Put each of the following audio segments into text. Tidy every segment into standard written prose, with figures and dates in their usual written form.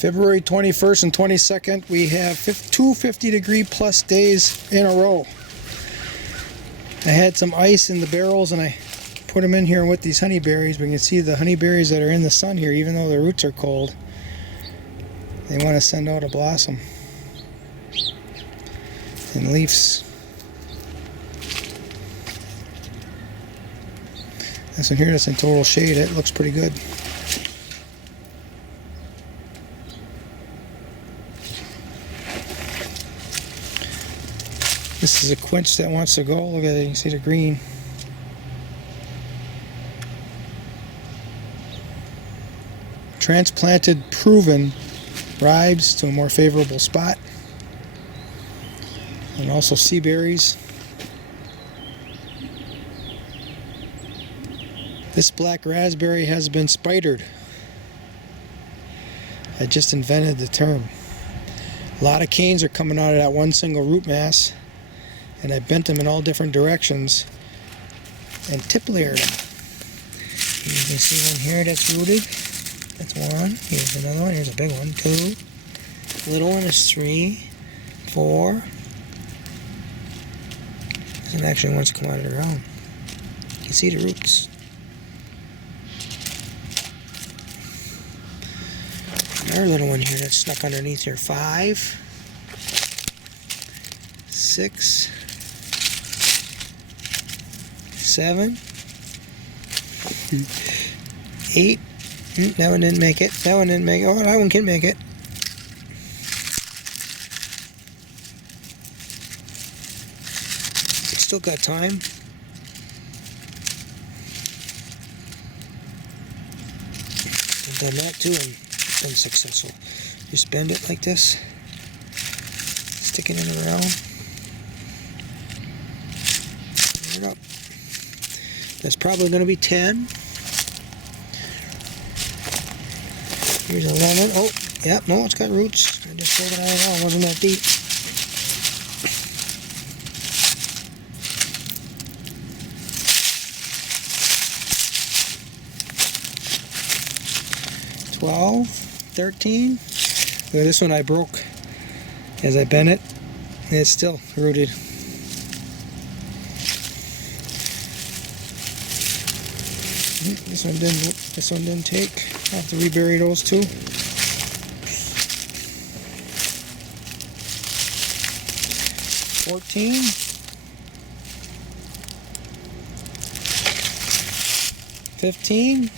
February 21st and 22nd, we have two 50-degree plus days in a row. I had some ice in the barrels and I put them in here with these honeyberries. We can see the honeyberries that are in the sun here, even though the roots are cold. They want to send out a blossom and leaves. This one here that's in total shade, it looks pretty good. This is a quince that wants to go. Look at it, you can see the green. Transplanted, proven ribes to a more favorable spot. And also sea berries. This black raspberry has been spidered. I just invented the term. A lot of canes are coming out of that one single root mass, and I bent them in all different directions and tip layered them. You can see one here that's rooted. That's one. Here's another one. Here's a big one. Two. Little one is 3, 4. This one actually wants to come out of the ground. You can see the roots. Another little one here that's stuck underneath here. 5, 6, 7, 8. That one didn't make it. That one didn't make it. Oh, that one can make it. Still got time. I've done that too and it's been successful. Just bend it like this. Stick it in the ground. Turn it up. That's probably going to be 10. Here's 11. Oh, yeah, no, it's got roots. I just pulled it out of the ground. It wasn't that deep. $12, $13. Look at this one I broke as I bent it, and it's still rooted. This one didn't take. I'll have to rebury those two. $14. $15.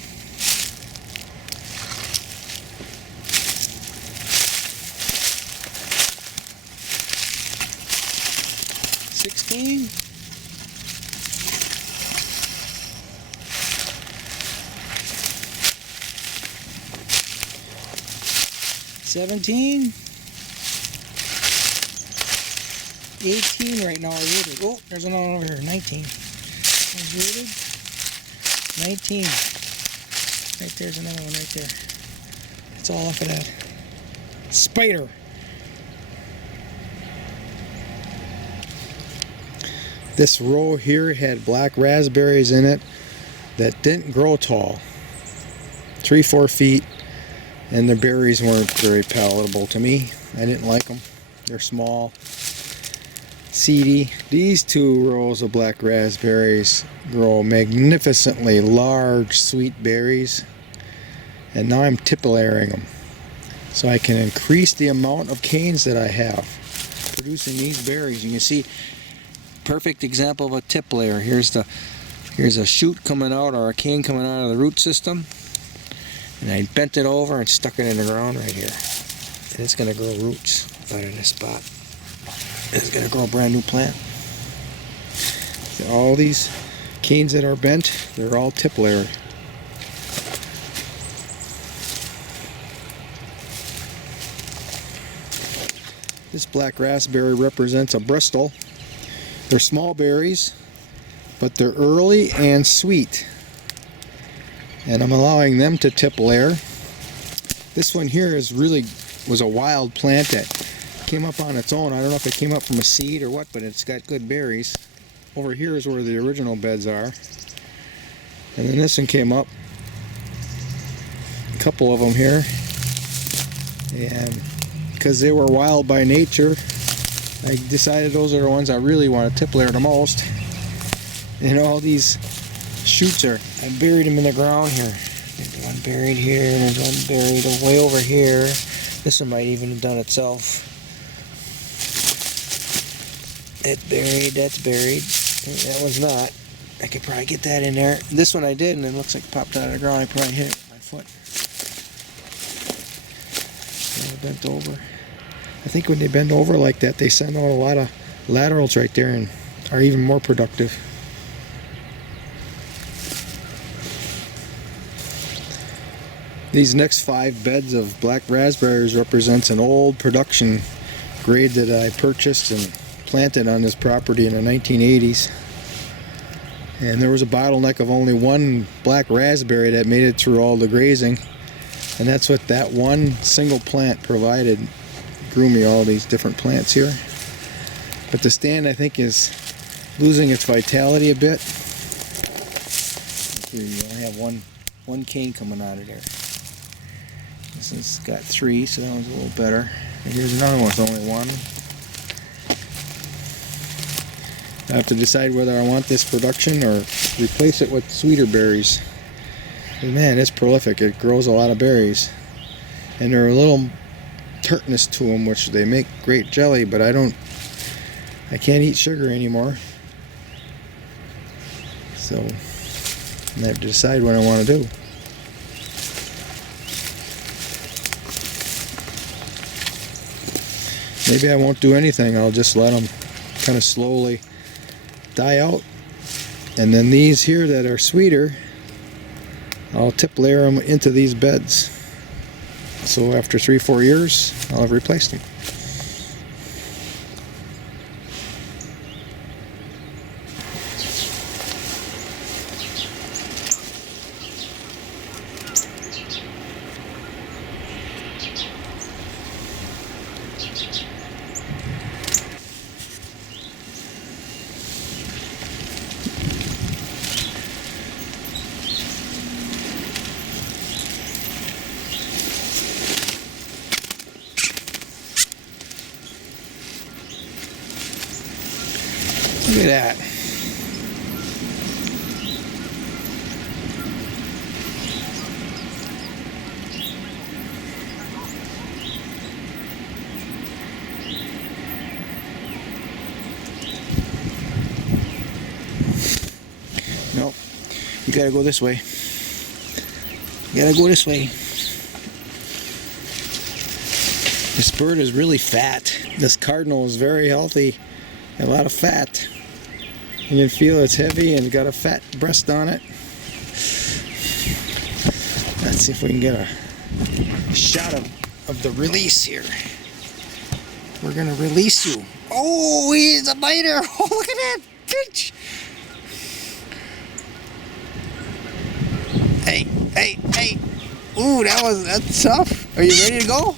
$16. $17. $18 right now are rooted. Oh, there's another one over here. $19. One's rooted. $19. Right there's another one right there. It's all off of that spider. This row here had black raspberries in it that didn't grow tall. 3-4 feet. And the berries weren't very palatable to me. I didn't like them. They're small, seedy. These two rows of black raspberries grow magnificently large, sweet berries. And now I'm tip layering them, so I can increase the amount of canes that I have producing these berries. You can see, perfect example of a tip layer. Here's a shoot coming out, or a cane coming out of the root system. And I bent it over and stuck it in the ground right here. And it's going to grow roots out of this spot. It's going to grow a brand new plant. All these canes that are bent, they're all tip layered. This black raspberry represents a Bristol. They're small berries, but they're early and sweet. And I'm allowing them to tip layer. This one here was a wild plant that came up on its own. I don't know if it came up from a seed or what, but it's got good berries. Over here is where the original beds are. And then this one came up. A couple of them here. and because they were wild by nature, I decided those are the ones I really want to tip layer the most. And all these shoots are, I buried them in the ground here. There's one buried here, and there's one buried way over here. This one might even have done itself. That's buried, that's buried. That one's not. I could probably get that in there. This one I did, and it looks like it popped out of the ground. I probably hit it with my foot. Bent over. I think when they bend over like that, they send out a lot of laterals right there and are even more productive. These next 5 beds of black raspberries represents an old production grade that I purchased and planted on this property in the 1980s. And there was a bottleneck of only one black raspberry that made it through all the grazing. And that's what that one single plant provided. Grew me all these different plants here. But the stand, I think, is losing its vitality a bit. Here you only have one cane coming out of there. This has got 3, so that one's a little better. And here's another one with only 1. I have to decide whether I want this production or replace it with sweeter berries. Man, it's prolific. It grows a lot of berries, and they're a little tartness to them, which they make great jelly, but I can't eat sugar anymore, so I have to decide what I want to do. Maybe I won't do anything. I'll just let them kind of slowly die out, and then these here that are sweeter, I'll tip layer them into these beds. So after 3-4 years, I'll have replaced them. Look at that. Nope. You gotta go this way. You gotta go this way. This bird is really fat. This cardinal is very healthy. A lot of fat. You can feel it's heavy and got a fat breast on it. Let's see if we can get a shot of the release here. We're gonna release you. Oh, he's a biter. Oh, look at that bitch. Hey, hey, hey. Ooh, that's tough. Are you ready to go?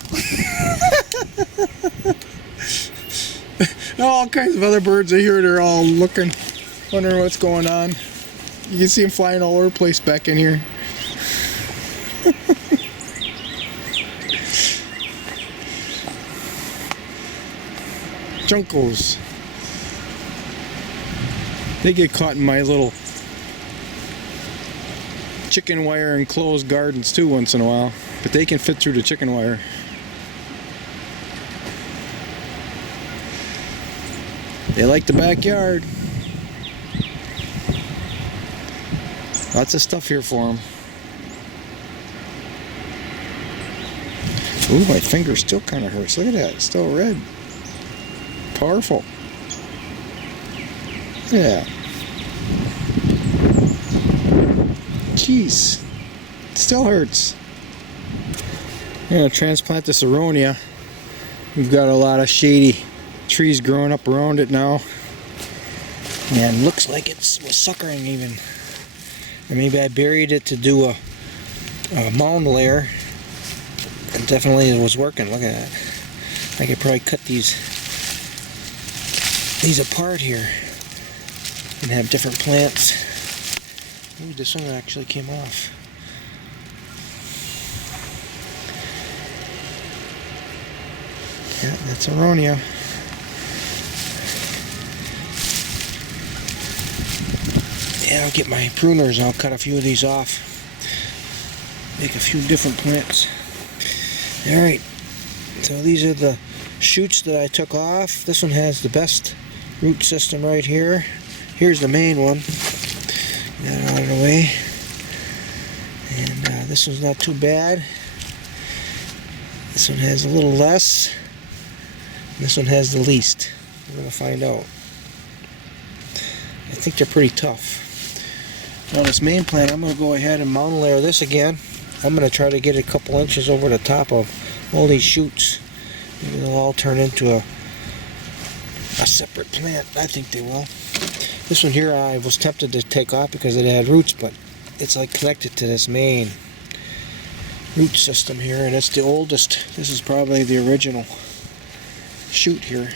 All kinds of other birds I hear, they're all looking, wondering what's going on. You can see them flying all over the place back in here. Juncos. They get caught in my little chicken wire enclosed gardens too once in a while, but they can fit through the chicken wire. They like the backyard. Lots of stuff here for them. Ooh, my finger still kind of hurts. Look at that, it's still red. Powerful. Yeah. Jeez, it still hurts. I'm gonna transplant this aronia. We've got a lot of shady trees growing up around it now, and looks like it was suckering even. And maybe I buried it to do a mound layer. And definitely it was working. Look at that. I could probably cut these apart here and have different plants. Maybe this one actually came off. Yeah, that's aronia. Yeah, I'll get my pruners and I'll cut a few of these off. Make a few different plants. Alright, so these are the shoots that I took off. This one has the best root system right here. Here's the main one. Get that out of the way. And this one's not too bad. This one has a little less. This one has the least. We're going to find out. I think they're pretty tough. Now this main plant, I'm going to go ahead and mound layer this again. I'm going to try to get a couple inches over the top of all these shoots. Maybe they'll all turn into a separate plant. I think they will. This one here I was tempted to take off because it had roots, but it's like connected to this main root system here, and it's the oldest. This is probably the original shoot here.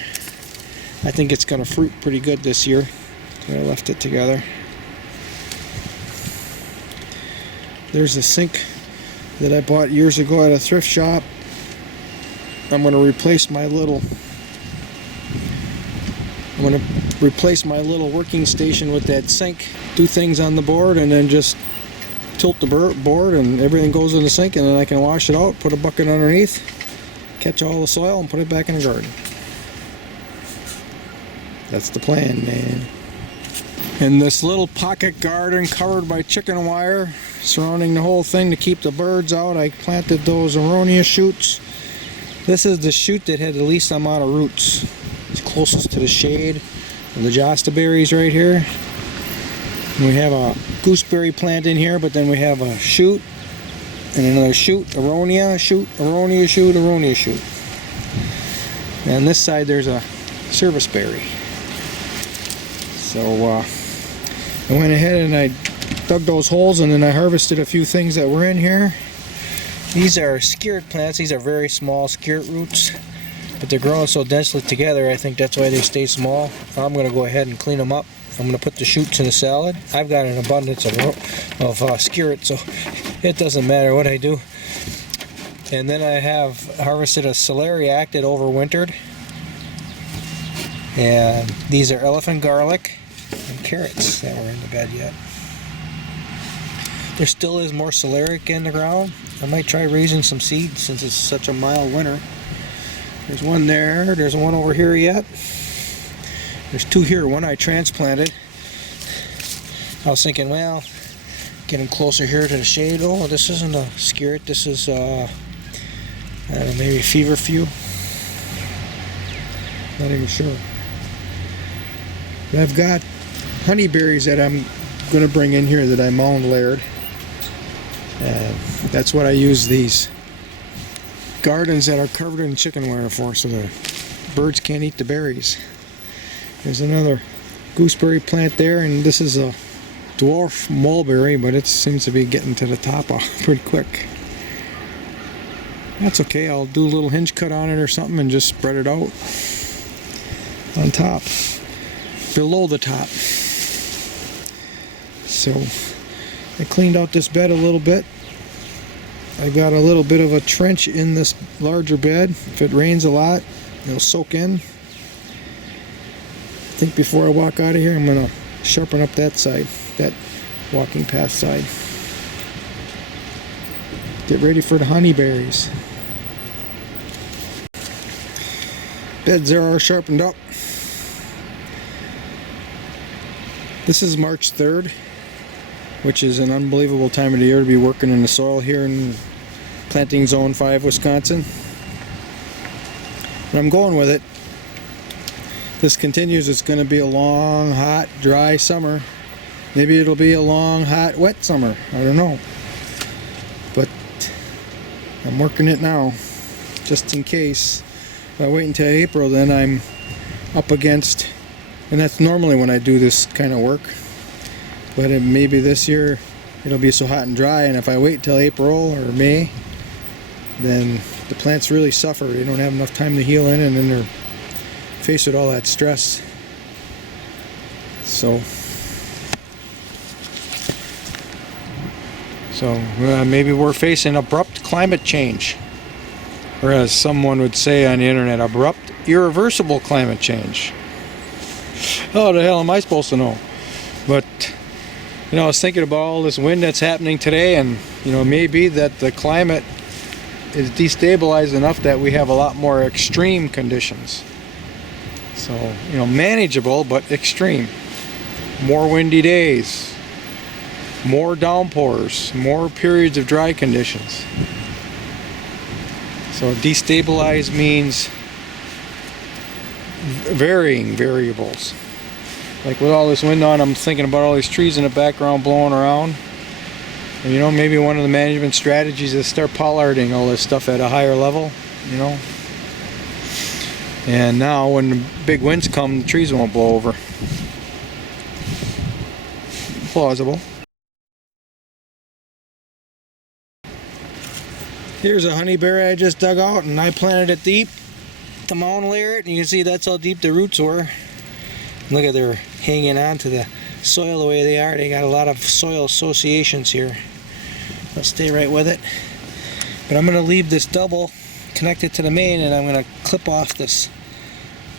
I think it's going to fruit pretty good this year. So I left it together. There's a sink that I bought years ago at a thrift shop. I'm going to replace my little working station with that sink. Do things on the board and then just tilt the board and everything goes in the sink, and then I can wash it out, put a bucket underneath, catch all the soil and put it back in the garden. That's the plan, man. In this little pocket garden covered by chicken wire surrounding the whole thing to keep the birds out, I planted those aronia shoots. This is the shoot that had the least amount of roots. It's closest to the shade of the josta berries right here. And we have a gooseberry plant in here, but then we have a shoot and another shoot, aronia shoot, aronia shoot, aronia shoot. And on this side there's a serviceberry. So I went ahead and I dug those holes, and then I harvested a few things that were in here. These are skirt plants. These are very small skirt roots, but they're growing so densely together, I think that's why they stay small. I'm going to go ahead and clean them up. I'm going to put the shoots in a salad. I've got an abundance of skirt, so it doesn't matter what I do. And then I have harvested a celeriac that overwintered. And these are elephant garlic and carrots that were in the bed yet. There still is more celeriac in the ground. I might try raising some seeds since it's such a mild winter. There's one there. There's one over here yet. There's two here. One I transplanted. I was thinking, well, getting closer here to the shade. Oh, this isn't a skirt. This is, I don't know, maybe feverfew. Not even sure. But I've got honeyberries that I'm going to bring in here that I mound layered. That's what I use these gardens that are covered in chicken wire for, so the birds can't eat the berries. There's another gooseberry plant there, and this is a dwarf mulberry, but it seems to be getting to the top pretty quick. That's okay. I'll do a little hinge cut on it or something and just spread it out on top, below the top. So I cleaned out this bed a little bit. I got a little bit of a trench in this larger bed. If it rains a lot, it'll soak in. I think before I walk out of here, I'm going to sharpen up that side, that walking path side. Get ready for the honeyberries. Beds there are sharpened up. This is March 3rd, which is an unbelievable time of the year to be working in the soil here in Planting Zone 5, Wisconsin. But I'm going with it. This continues, it's going to be a long, hot, dry summer. Maybe it'll be a long, hot, wet summer. I don't know. But I'm working it now, just in case. If I wait until April, then I'm up against, and that's normally when I do this kind of work. But maybe this year it'll be so hot and dry, and if I wait till April or May, then the plants really suffer. They don't have enough time to heal in, and then they're faced with all that stress. So maybe we're facing abrupt climate change. or as someone would say on the internet, abrupt, irreversible climate change. How the hell am I supposed to know? But, you know, I was thinking about all this wind that's happening today, and, you know, maybe that the climate is destabilized enough that we have a lot more extreme conditions. So, you know, manageable, but extreme. More windy days, more downpours, more periods of dry conditions. So destabilized means varying variables. Like with all this wind on, I'm thinking about all these trees in the background blowing around. And, you know, maybe one of the management strategies is start pollarding all this stuff at a higher level, you know. And now when the big winds come, the trees won't blow over. Plausible. Here's a honeyberry I just dug out, and I planted it deep to mound layer it, and you can see that's how deep the roots were. Look at, they're hanging on to the soil the way they are. They got a lot of soil associations here. I'll stay right with it. But I'm going to leave this double connected to the main, and I'm going to clip off this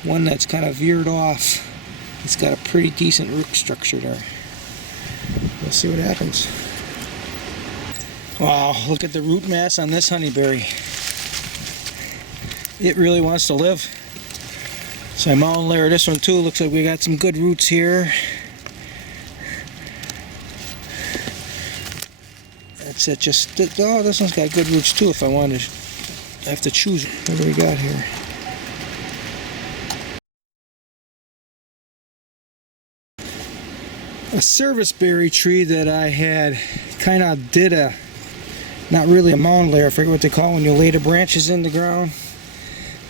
one that's kind of veered off. It's got a pretty decent root structure there. We'll see what happens. Wow, look at the root mass on this honeyberry. It really wants to live. So I mound layer this one too. Looks like we got some good roots here. That's it. Just, oh, this one's got good roots too if I wanted. I have to choose. What do we got here? A serviceberry tree that I had kind of did a, not really a mound layer, I forget what they call it when you lay the branches in the ground.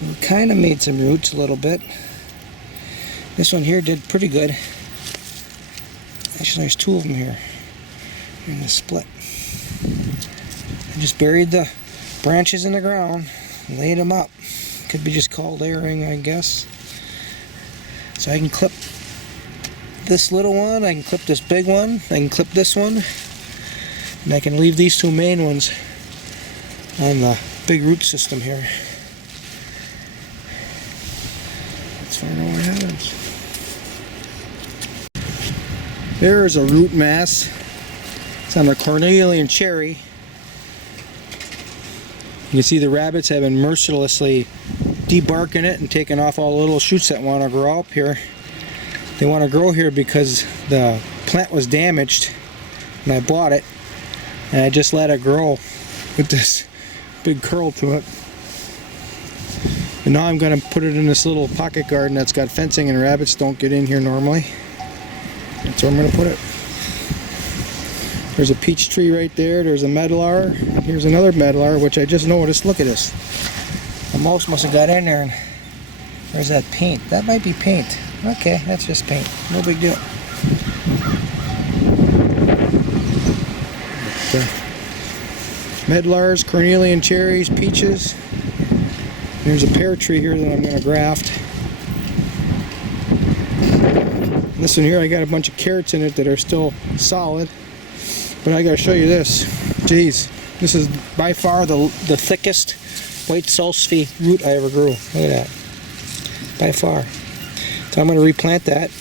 And kind of made some roots a little bit. This one here did pretty good. Actually, there's two of them here in the split. I just buried the branches in the ground, laid them up. Could be just called layering, I guess. So I can clip this little one, I can clip this big one, I can clip this one, and I can leave these two main ones on the big root system here. Let's find out what happens. There's a root mass. It's on the cornelian cherry. You can see the rabbits have been mercilessly debarking it and taking off all the little shoots that want to grow up here. They want to grow here because the plant was damaged when I bought it, and I just let it grow with this big curl to it. And now I'm going to put it in this little pocket garden that's got fencing, and rabbits don't get in here normally. That's where I'm going to put it. There's a peach tree right there. There's a medlar. Here's another medlar, which I just noticed. Look at this. The mouse must have got in there. And where's that paint? That might be paint. Okay, that's just paint. No big deal. Medlars, cornelian cherries, peaches. There's a pear tree here that I'm going to graft. This one here, I got a bunch of carrots in it that are still solid. But I got to show you this. Jeez, this is by far the thickest white salsify root I ever grew. Look at that. By far. So I'm going to replant that,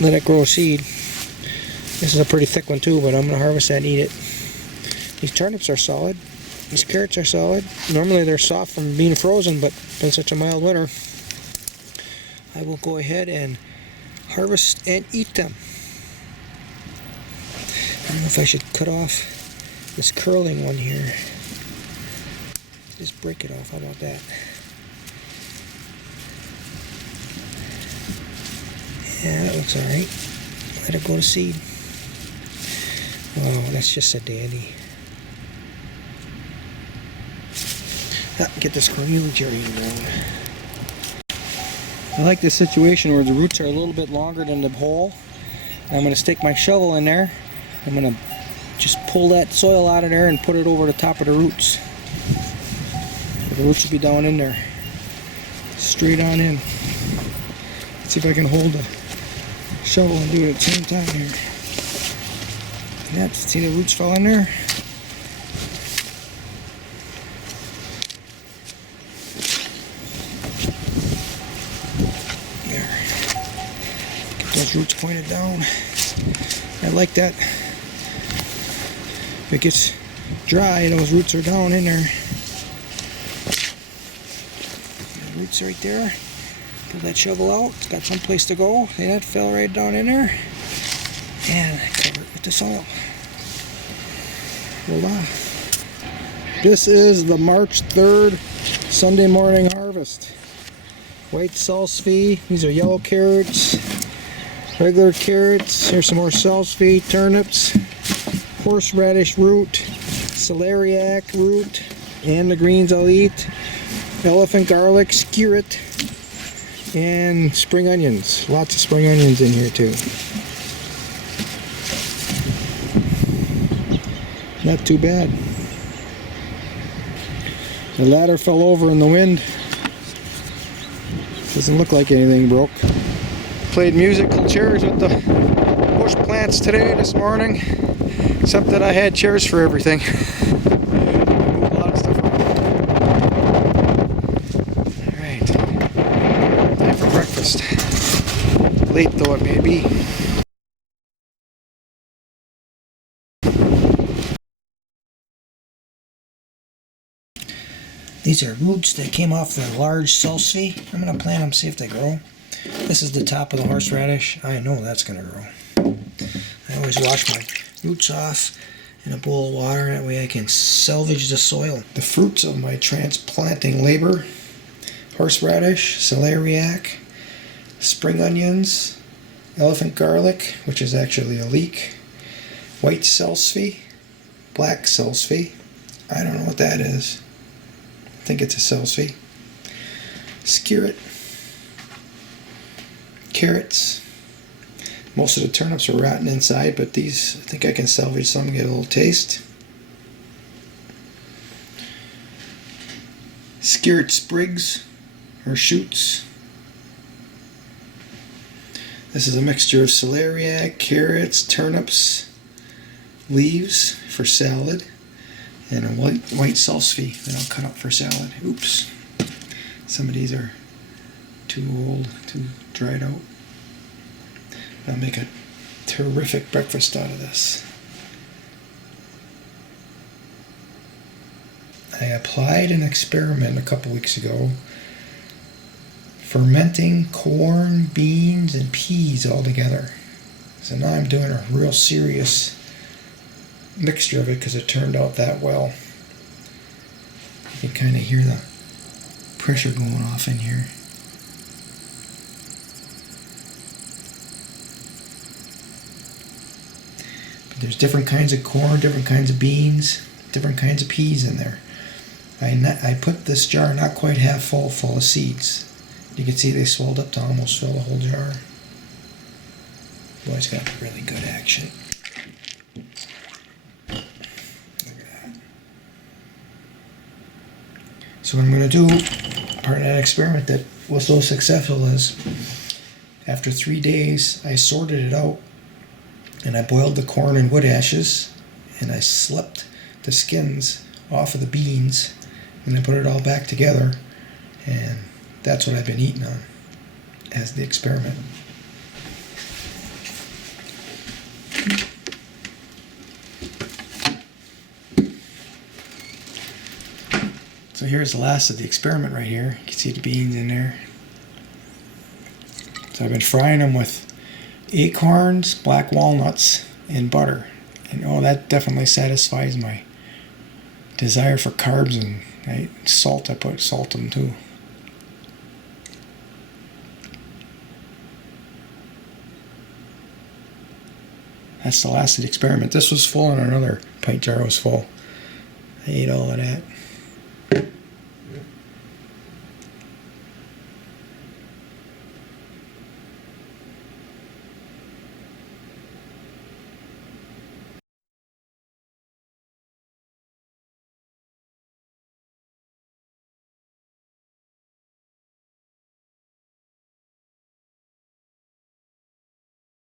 let it grow a seed. This is a pretty thick one too, but I'm going to harvest that and eat it. These turnips are solid. These carrots are solid. Normally they're soft from being frozen, but been such a mild winter, I will go ahead and harvest and eat them. I don't know if I should cut off this curling one here. Just break it off. How about that? Yeah, that looks alright. Let it go to seed. Oh, that's just a dandy. Get this cornelian cherry in the ground. I like this situation where the roots are a little bit longer than the hole. And I'm going to stick my shovel in there. I'm going to just pull that soil out of there and put it over the top of the roots. The roots should be down in there. Straight on in. Let's see if I can hold the shovel and do it at the same time here. Yep, see the roots fell in there? those roots pointed down. I like that. If it gets dry, those roots are down in there. The roots right there. Pull that shovel out. It's got some place to go. See, that fell right down in there. And cover it with the soil. Voila. This is the March 3rd Sunday morning harvest. White salsify. These are yellow carrots. Regular carrots. Here's some more salsify, turnips, horseradish root, celeriac root, and the greens I'll eat. Elephant garlic, skirret, and spring onions. Lots of spring onions in here too. Not too bad. The ladder fell over in the wind. Doesn't look like anything broke. Played musical chairs with the bush plants this morning. Except that I had chairs for everything. Moved a lot of stuff around. Alright. Time for breakfast. Late though it may be. These are roots that came off the large salsify. I'm going to plant them, see if they grow. This is the top of the horseradish. I know that's going to grow. I always wash my roots off in a bowl of water. That way I can salvage the soil. The fruits of my transplanting labor: horseradish, celeriac, spring onions, elephant garlic, which is actually a leek, white salsify, black salsify. I don't know what that is. I think it's a salsify. Skirret, carrots. Most of the turnips are rotten inside, but these, I think I can salvage some and get a little taste. Skirret sprigs or shoots. This is a mixture of celeriac, carrots, turnips, leaves for salad, and a white salsify that I'll cut up for salad. Oops. Some of these are too old, too dried out. I'll make a terrific breakfast out of this. I applied an experiment a couple weeks ago, fermenting corn, beans, and peas all together. So now I'm doing a real serious mixture of it because it turned out that well. You can kind of hear the pressure going off in here. But there's different kinds of corn, different kinds of beans, different kinds of peas in there. I put this jar not quite half full of seeds. You can see they swelled up to almost fill the whole jar. Boy, it's got really good action. So what I'm going to do, part of that experiment that was so successful, is after 3 days I sorted it out and I boiled the corn in wood ashes and I slept the skins off of the beans and I put it all back together, and that's what I've been eating on as the experiment. So here's the last of the experiment right here. You can see the beans in there. So I've been frying them with acorns, black walnuts, and butter. And oh, that definitely satisfies my desire for carbs and salt. I put salt in them too. That's the last of the experiment. This was full and another pint jar was full. I ate all of that.